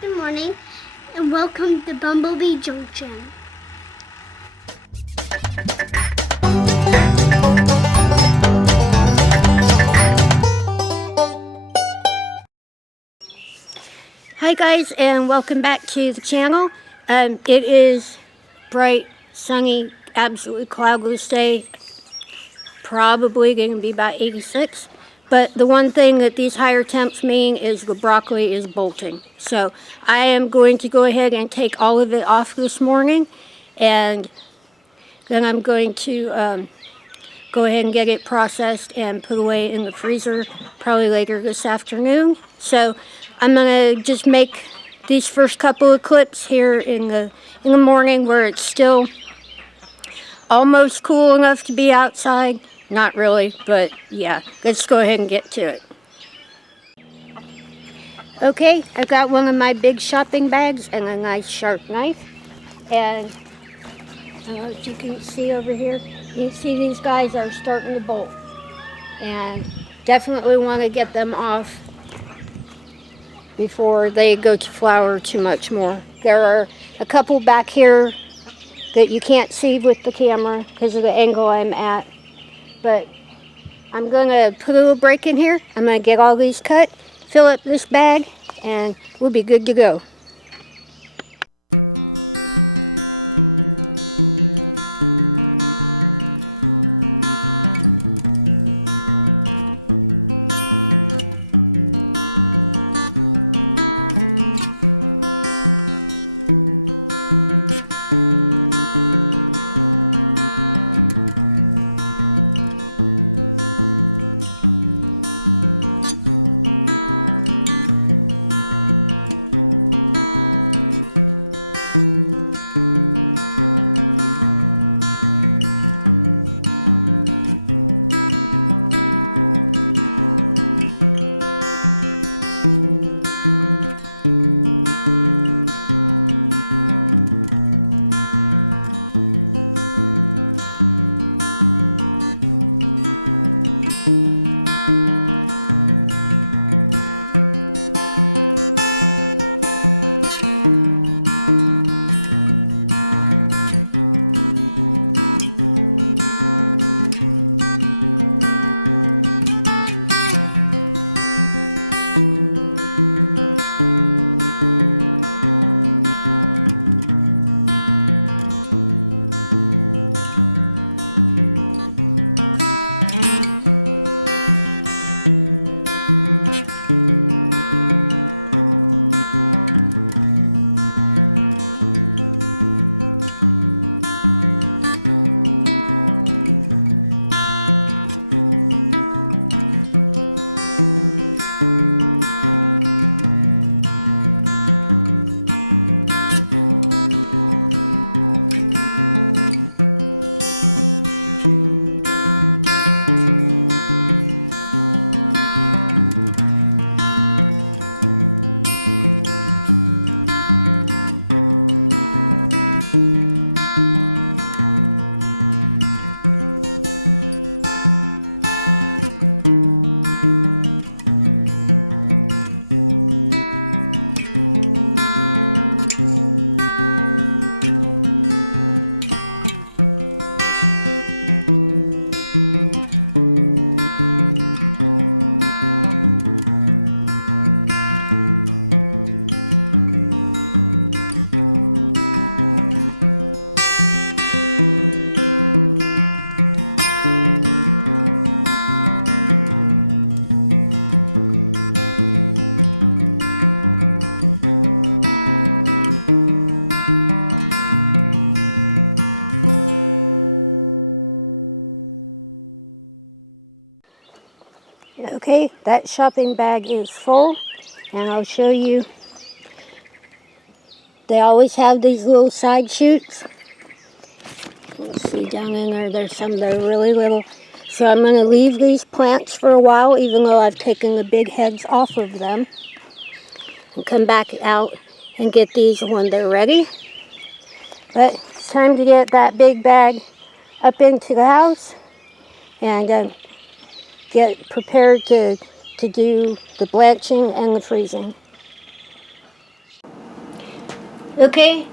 Good morning, and welcome to Bumblebee Junction. Hi guys, and welcome back to the channel. It is bright, sunny, absolutely cloudless day. Probably going to be about 86. But the one thing that these higher temps mean is the broccoli is bolting. So I am going to go ahead and take all of it off this morning, and then I'm going to go ahead and get it processed and put away in the freezer probably later this afternoon. So I'm going to just make these first couple of clips here in the morning where it's still almost cool enough to be outside. Not really, but yeah, let's go ahead and get to it. Okay, I've got one of my big shopping bags and a nice sharp knife. And I don't know if you can see over here. You can see these guys are starting to bolt. And definitely want to get them off before they go to flour too much more. There are a couple back here that you can't see with the camera because of the angle I'm at. But I'm going to put a little break in here. I'm going to get all these cut, fill up this bag, and we'll be good to go. Okay, that shopping bag is full, and I'll show you. They always have these little side chutes. Let's see down in there, there's some that are really little. So I'm going to leave these plants for a while, even though I've taken the big heads off of them, and come back out and get these when they're ready. But it's time to get that big bag up into the house and get prepared to do the blanching and the freezing. Okay,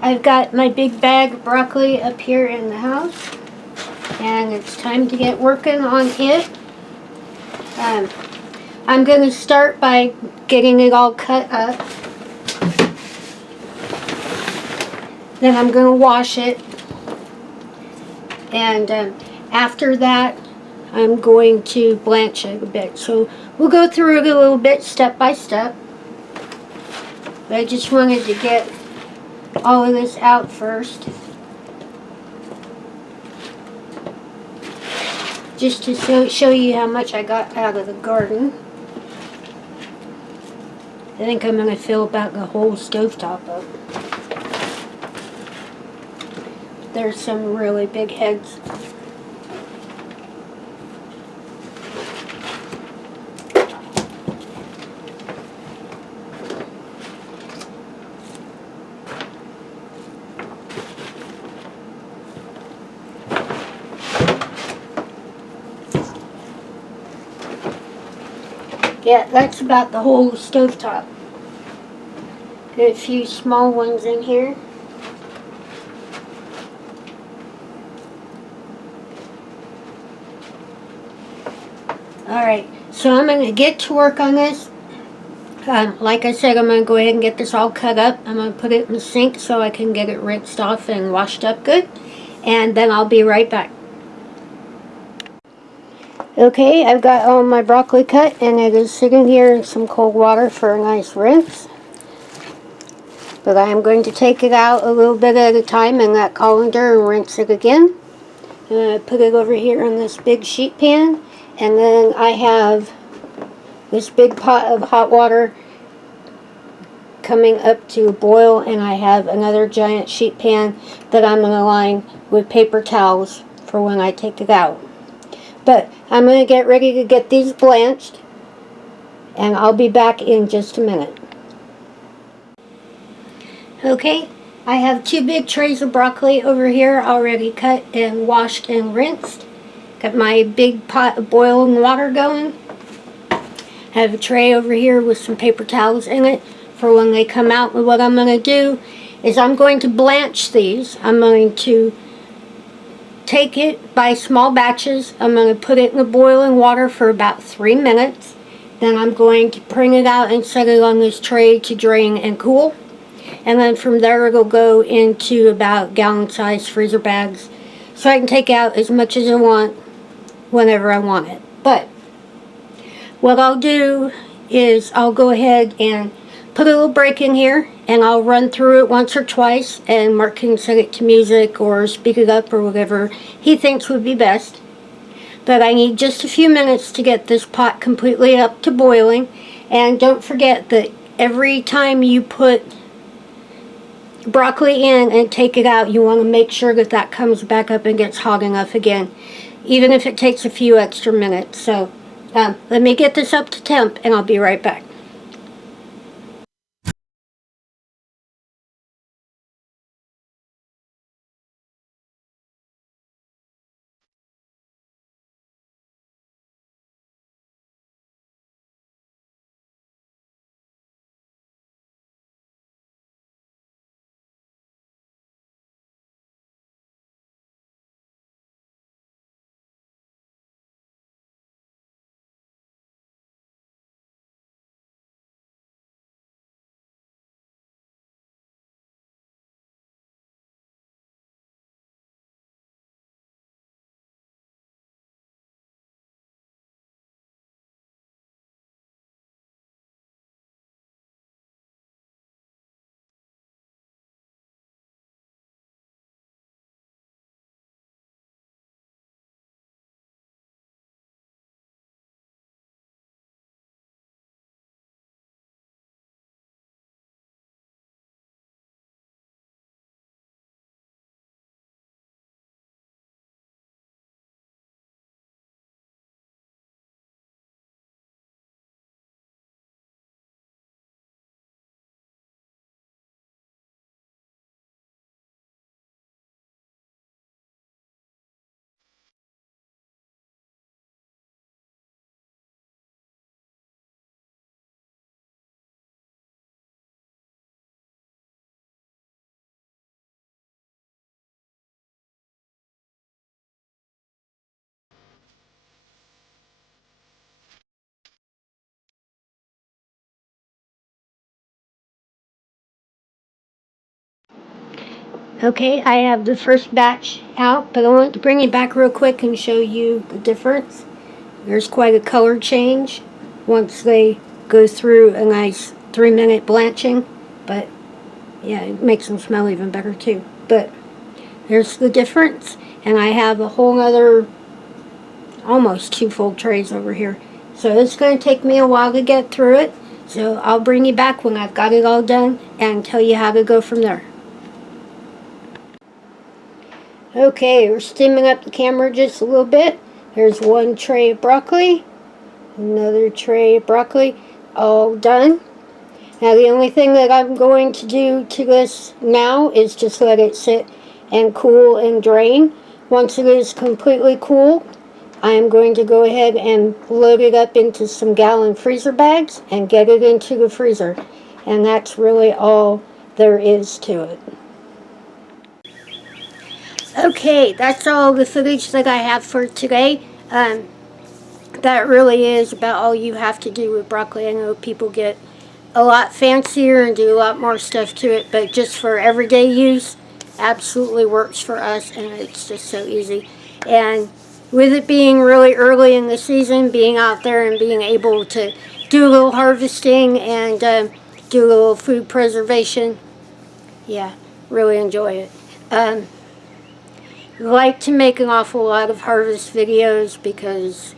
I've got my big bag of broccoli up here in the house, and it's time to get working on it. I'm going to start by getting it all cut up. Then I'm going to wash it, and after that I'm going to blanch it a bit. So we'll go through it a little bit step by step. But I just wanted to get all of this out first, just to show you how much I got out of the garden. I think I'm going to fill about the whole stovetop up. There's some really big heads. Yeah, that's about the whole stovetop. Got a few small ones in here. Alright, so I'm going to get to work on this. Like I said, I'm going to go ahead and get this all cut up. I'm going to put it in the sink so I can get it rinsed off and washed up good. And then I'll be right back. Okay, I've got all my broccoli cut, and it is sitting here in some cold water for a nice rinse. But I am going to take it out a little bit at a time in that colander and rinse it again. And I put it over here in this big sheet pan, and then I have this big pot of hot water coming up to a boil, and I have another giant sheet pan that I'm going to line with paper towels for when I take it out. But I'm going to get ready to get these blanched, and I'll be back in just a minute. Okay, I have 2 big trays of broccoli over here already cut and washed and rinsed. Got my big pot of boiling water going. I have a tray over here with some paper towels in it for when they come out. And what I'm going to do is I'm going to blanch these. I'm going to take it by small batches. I'm going to put it in the boiling water for about 3 minutes. Then I'm going to bring it out and set it on this tray to drain and cool. And then from there it'll go into about gallon-sized freezer bags, so I can take out as much as I want whenever I want it. But what I'll do is I'll go ahead and put a little break in here, and I'll run through it once or twice, and Mark can set it to music or speak it up or whatever he thinks would be best. But I need just a few minutes to get this pot completely up to boiling. And don't forget that every time you put broccoli in and take it out, you want to make sure that that comes back up and gets hot enough again, even if it takes a few extra minutes. So let me get this up to temp, and I'll be right back. Okay, I have the first batch out, but I want to bring it back real quick and show you the difference. There's quite a color change once they go through a nice 3-minute blanching, but yeah, it makes them smell even better too. But there's the difference, and I have a whole other almost 2 full trays over here. So it's going to take me a while to get through it, so I'll bring you back when I've got it all done and tell you how to go from there. Okay, we're steaming up the camera just a little bit. There's 1 tray of broccoli, another tray of broccoli, all done. Now the only thing that I'm going to do to this now is just let it sit and cool and drain. Once it is completely cool, I am going to go ahead and load it up into some gallon freezer bags and get it into the freezer. And that's really all there is to it. Okay, that's all the footage that I have for today. That really is about all you have to do with broccoli. I know people get a lot fancier and do a lot more stuff to it, but just for everyday use, absolutely works for us, and it's just so easy. And with it being really early in the season, being out there and being able to do a little harvesting and do a little food preservation, yeah, really enjoy it. Like to make an awful lot of harvest videos because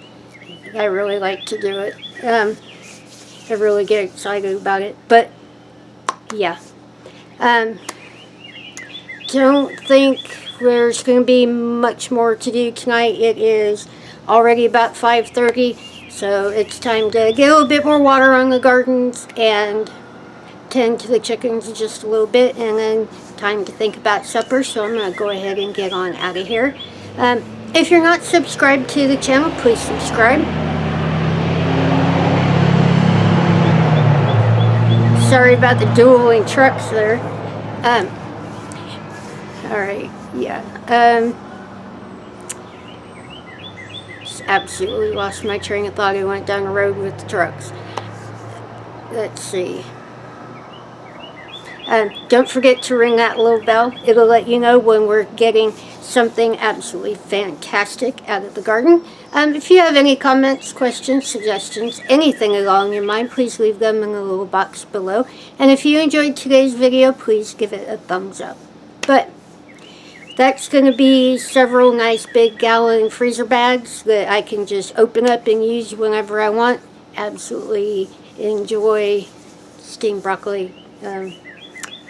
I really like to do it. I really get excited about it, but yeah. Don't think there's going to be much more to do tonight. It is already about 5:30, so it's time to get a little bit more water on the gardens and tend to the chickens just a little bit, and then time to think about supper. So I'm going to go ahead and get on out of here. If you're not subscribed to the channel, please subscribe. Sorry about the dueling trucks there. Alright, yeah. Just absolutely lost my train of thought. I went down the road with the trucks. Let's see. Don't forget to ring that little bell. It'll let you know when we're getting something absolutely fantastic out of the garden. If you have any comments, questions, suggestions, anything along your mind, please leave them in the little box below. And if you enjoyed today's video, please give it a thumbs up. But that's going to be several nice big gallon freezer bags that I can just open up and use whenever I want. Absolutely enjoy steamed broccoli.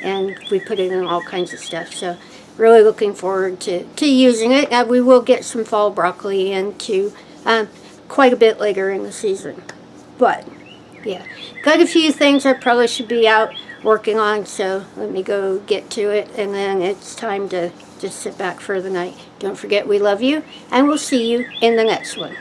And we put it in all kinds of stuff. So really looking forward to using it. And we will get some fall broccoli into quite a bit later in the season. But yeah, got a few things I probably should be out working on, so let me go get to it, and then it's time to just sit back for the night. Don't forget we love you, and we'll see you in the next one.